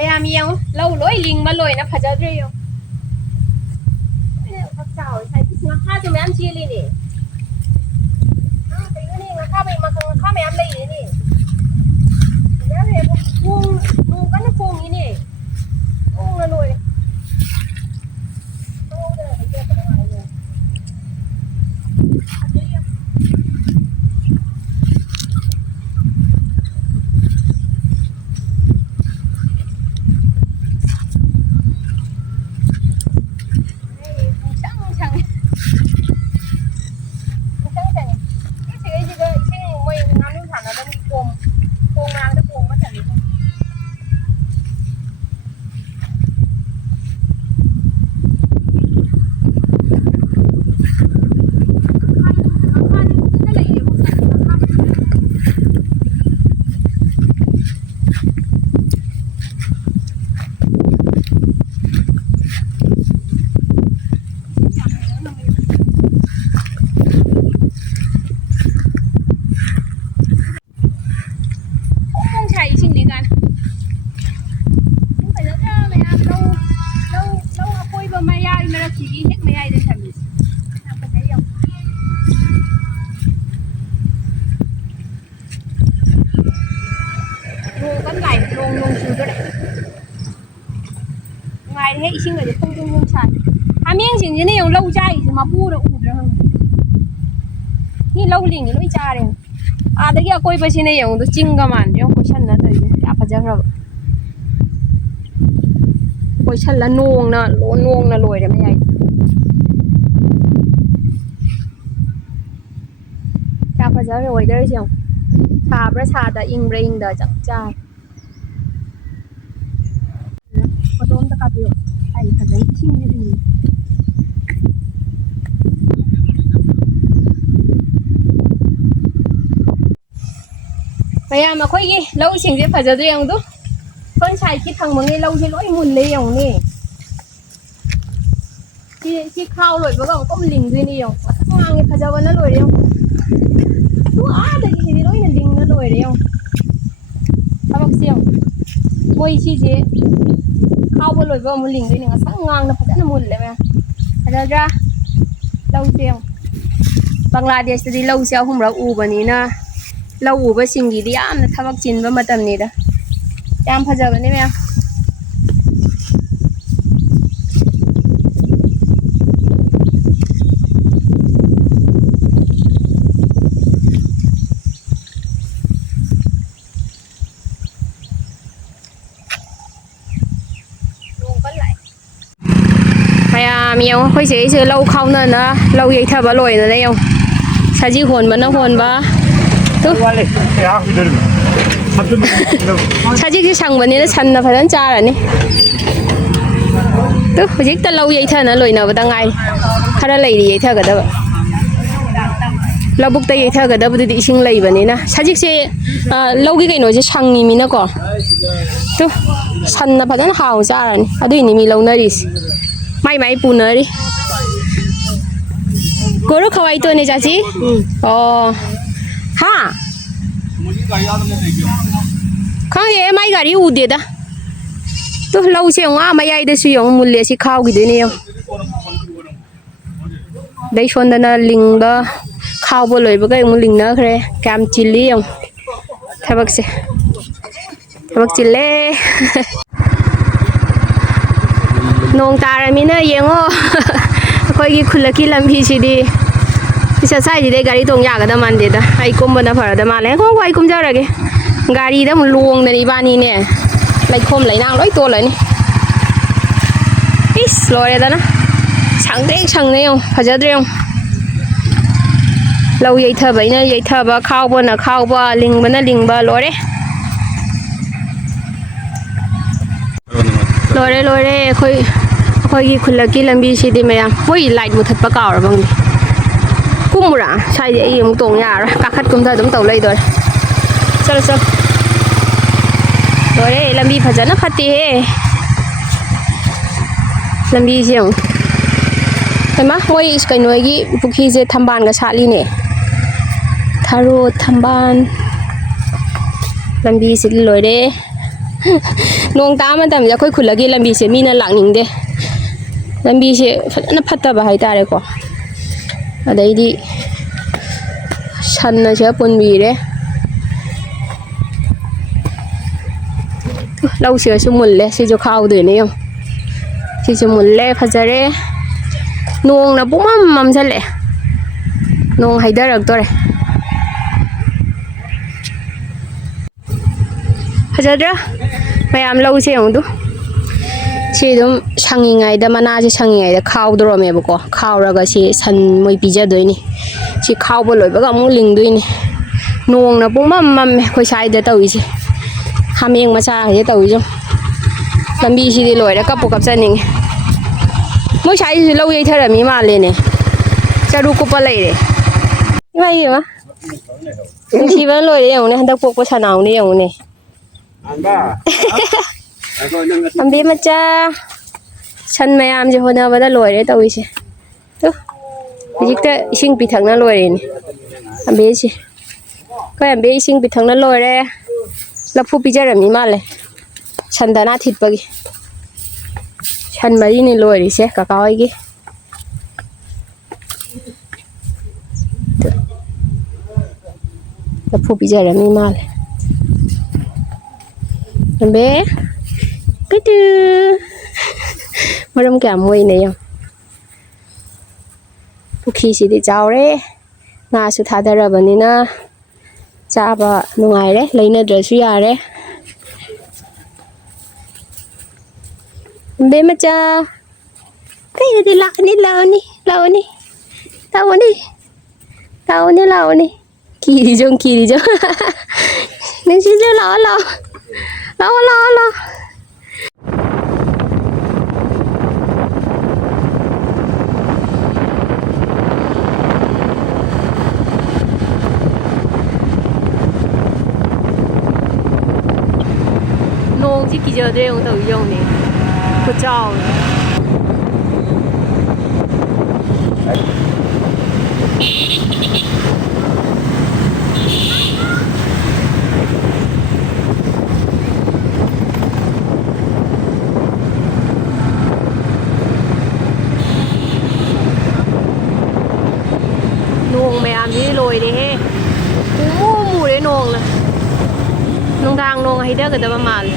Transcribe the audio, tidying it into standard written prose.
ายามยังเราลอยลิงมาลอยนะพะเจ้าเดียวพระเจ้าใส่ที่สิงค้าจะแม่ชีลีนี่ไปนี่มาข้าไปมาข้าแม่เลยนี่แล้วเห็นพุงนูกันนะพุงนี่นี่พุงละลอยพุงเลยเจ็บอะไรเลยให้ชิงเลยจะพุ่งชันถ้าเมี่ยงสิ่งนี้ยังเล่าใจจะมาพูดแล้วอูดแล้วนี่เล่าลิงนี่ไม่จ่าเลยแต่แกคุยไปชิเนี่ยยังตัวจริงกันมันยังคุยชันนะแต่ยังพะเจ้าครับคุยชันละนวงนะโลนวงนะรวยแต่ไม่ใหญ่จ้าพะเจ้ารวยได้เชียวชาประชาแต่อิงเริงเดอจับใจพอโดนตะกับอยู่ไอ้พะเจ้าชิงนี่ดีmày mà khơi gì lâu xin gì phải giờ tôi ăn đó con trai cái thằng mà nghe lâu thì lỗi mùn lấy ông nè khi khao rồi bữa có lình gì nè ông ngang cái phải giờ nó lồi đi không tú đây thì lỗi là lình nó lồi đi không sao bác siêu môi chi chứ khao bữa lồi vào một lình gì nè sáng ngang nó phải rất là mùn lấy mày phải giờ ra lâu siêu Bangladesh thì lâu siêu không ra u bani naเราอูบสิ่งดีๆนะถ้าวัคซีนว่ามาตำนี้นะจามพะเจ้ากันได้ไหมลุงก็ไหลพยายามยังค่อยเสียเชื่อเราเข้านั่นนะเราใหญ่เท่าบะลอยนั่นเองชาจีหวนมันนะหวนบ้า사직 상반에는 산나 파는 짜라니 또 아직 또 lâu vậy thôi nó lùi nào vào ngay khá là lầy thì vậy thôi cả đó lâu bốc tay vậy thôi cả đó bây giờ đi sinh lầy vậy nè 사직 sẽ lâu cái nó sẽ sang như mình nó có 또 산나 파는 하우 짜라니 à đây này mình lâu nữa đi may may bún nữa đi cô lúc khâu tôi này cha chị ha không vậy mấy cái đi uống đi đó tôi lâu xem á mấy ai để sử dụng một lẻ xí khao cái đấy nè đây phần đó là linh đó khao bao lời bao cái một linh nữa kìa cam chili không thay bác chili nông ta ra mình ấy nghe coi cái khung cái làm gì đi bisa sai gì đây gari tông nhà cái đó mình đấy đó ai cũng bên đó phải đó mà lấy không quay cũng cho rồi kì gari đó một luồng này đi ba ni nè lấy không lấy năng lấy tua lấy nè ít rồi đó nè chẳng này không phải giờ đây không lâu vậy thơ vậy nè vậy thơ ba khao bên là khao ba linh bên là linh ba rồi đấy khơi cái khung cái làm gì xí đi mày à mỗi lại một thật bá cào rồi bằng cung ra sai vậy em tuồng nhà rồi các khách cũng thôi đúng tàu lấy rồi sao rồi đấy làm gì phải dẫn nó phát tì làm gì chứ thấy má mỗi cái nuôi cái bukhi khi sẽ tham ban cái sạ li nè tharo tham ban làm gì xịt lồi đấy ꯅꯣꯡ ꯇꯥ ꯃꯇꯝꯗ ꯑꯩꯈꯣꯏ ꯈꯨꯜꯂꯒꯤ ꯂꯝꯕꯤꯁꯦ ꯃꯤꯅ ꯂꯥꯛꯅꯤꯡꯗꯦ ꯂꯝꯕꯤꯁꯦ ꯐꯖꯅ ꯐꯠꯇꯕ ꯍꯥꯏꯇꯥꯔꯦꯀꯣ ꯑꯗꯩꯗꯤ ꯁꯟꯅ ꯁꯤꯗ ꯄꯨꯟꯕꯤꯔꯦ ꯂꯧꯁꯤꯒꯁꯨ ꯃꯨꯜꯂꯦ ꯁꯤꯁꯨ ꯈꯥꯎꯗꯣꯏꯅꯦ ꯌꯦꯡꯉꯣ ꯁꯤꯁꯨ ꯃꯨꯜꯂꯦ ꯐꯖꯔꯦ ꯅꯣꯡꯅ ꯄꯨꯡꯃꯝ ꯃꯝꯁꯤꯜꯂꯛꯑꯦ ꯅꯣꯡ ꯍꯩꯊꯔꯛꯇꯣꯔꯦ ꯐꯖꯗ꯭ꯔꯥ ꯃꯌꯥꯝ ꯂꯧꯁꯦ ꯌꯦꯡꯉꯨꯗꯨ ꯁꯤ ꯑꯗꯨꯝ ꯁꯪꯉꯤꯉꯩꯗ ꯃꯅꯥꯁꯦ ꯁꯪꯉꯤꯉꯩꯗ ꯈꯥꯎꯗꯣꯔꯝꯃꯦꯕꯀꯣ ꯈꯥꯎꯔꯒ ꯁꯤ ꯁꯟ ꯃꯣꯏ ꯄꯤꯖꯗꯣꯏꯅꯤ ꯁꯤ ꯈꯥꯎꯕ ꯂꯣꯏꯕꯒ ꯑꯃꯨꯛ ꯂꯤꯡꯗꯣꯏꯅꯤ ꯅꯣꯡꯅ ꯄꯨꯡꯃꯝ ꯃꯝꯃꯦ ꯑꯩꯈꯣꯏ ꯁ꯭ꯋꯥꯏꯗ ꯇꯧꯔꯤꯁꯦ ꯍꯥꯃꯦꯡ ꯃꯆꯥꯁꯦ ꯇꯧꯔꯤꯁꯦ ꯂꯝꯕꯤꯁꯤꯗꯤ ꯂꯣꯏꯔꯦ ꯀꯞꯄꯨ ꯀꯞꯆꯅꯤꯡꯉꯦ ꯃꯣꯏ ꯁ꯭ꯋꯥꯏꯁꯤꯁꯨ ꯂꯧ ꯌꯩꯊꯔꯝꯃꯤ ꯃꯥꯜꯂꯦꯅꯦ ꯆꯔꯨ ꯀꯨꯞꯄ ꯂꯩꯔꯦ ꯏꯃꯥ ꯏꯕꯦꯝꯃ ꯅꯨꯡꯁꯤꯕꯅ ꯂꯣꯏꯔꯦ ꯌꯦꯡꯉꯨꯅꯦ ꯍꯟꯗꯛ ꯄꯣꯛꯄ ꯁꯅꯥꯎꯅꯦ ꯌꯦꯡꯉꯨꯅꯦ ꯑꯝꯕꯤ ꯃꯆꯥ ꯁꯟ ꯃꯌꯥꯝꯁꯦ ꯍꯣꯠꯅꯕꯗ ꯂꯣꯏꯔꯦ ꯇꯧꯔꯤꯁꯦ ꯍꯧꯖꯤꯛꯇ ꯏꯁꯤꯡ ꯄꯤꯊꯛꯅ ꯂꯣꯏꯔꯦꯅꯦ ꯑꯝꯕꯤꯁꯦ ꯑꯩꯈꯣꯏ ꯑꯝꯕꯤ ꯏꯁꯤꯡ ꯄꯤꯊꯛꯅ ꯂꯣꯏꯔꯦ ꯂꯐꯨ ꯄꯤꯖꯔꯝꯃꯤ ꯃꯥꯜꯂꯦ ꯁꯟꯗꯅꯥ ꯊꯤꯠꯄꯒꯤ ꯁꯟ ꯃꯔꯤꯅꯤ ꯂꯣꯏꯔꯤꯁꯦ ꯀꯀꯥ ꯍꯣꯏꯒꯤ ꯂꯐꯨ ꯄꯤꯖꯔꯝꯃꯤ ꯃꯥꯜꯂꯦ ꯑꯝꯕꯤ ꯄꯤꯇꯨ ꯃꯔꯝ ꯀꯌꯥꯝ ꯃꯣꯏꯅꯦ ꯌꯦꯡꯉꯣ ꯄꯨꯈ꯭ꯔꯤꯁꯤꯗꯤ ꯆꯥꯎꯔꯦ ꯉꯥꯁꯨ ꯊꯥꯗꯔꯕꯅꯤꯅ ꯆꯥꯕ ꯅꯨꯡꯉꯥꯏꯔꯦ ꯂꯩꯅꯗ꯭ꯔꯁꯨ ꯌꯥꯔꯦ ꯑꯝꯕꯤ ꯃꯆꯥ ꯀꯩꯅꯣꯗꯤ ꯂꯥꯛꯑꯣꯅꯤ ꯂꯥꯛꯑꯣꯅꯤ ꯂꯥꯛꯑꯣꯅꯤ ꯂꯥꯛꯑꯣꯅꯤ ꯂꯥꯛꯑꯣꯅꯤ ꯂꯥꯛꯑꯣꯅꯤ ꯀꯤꯔꯤꯖꯣ ꯀꯤꯔꯤꯖꯣ ꯅꯨꯡꯁꯤꯖꯣ ꯂꯥꯛꯑꯣ ꯂꯥꯛꯑꯣ ꯂꯥꯛꯑꯣ ꯂꯥꯛꯑꯣ ꯂꯥꯛꯑꯣ ꯅꯣꯡꯁꯤ ꯀꯤꯖꯗ꯭ꯔꯦ ꯌꯦꯡꯉꯣ ꯇꯧꯔꯤꯁꯦ ꯌꯦꯡꯉꯨꯅꯦ ꯈꯨꯆꯥꯎꯁꯦ ꯅꯣꯡ ꯃꯌꯥꯝꯁꯤꯗꯤ ꯂꯣꯏꯔꯦꯍꯦ ꯄꯨꯡꯃꯨ ꯃꯨꯔꯦ ꯅꯣꯡꯅ ꯅꯨꯡꯗꯥꯡ ꯅꯣꯡ ꯍꯩꯊꯒꯗꯕ ꯃꯥꯜꯂꯦ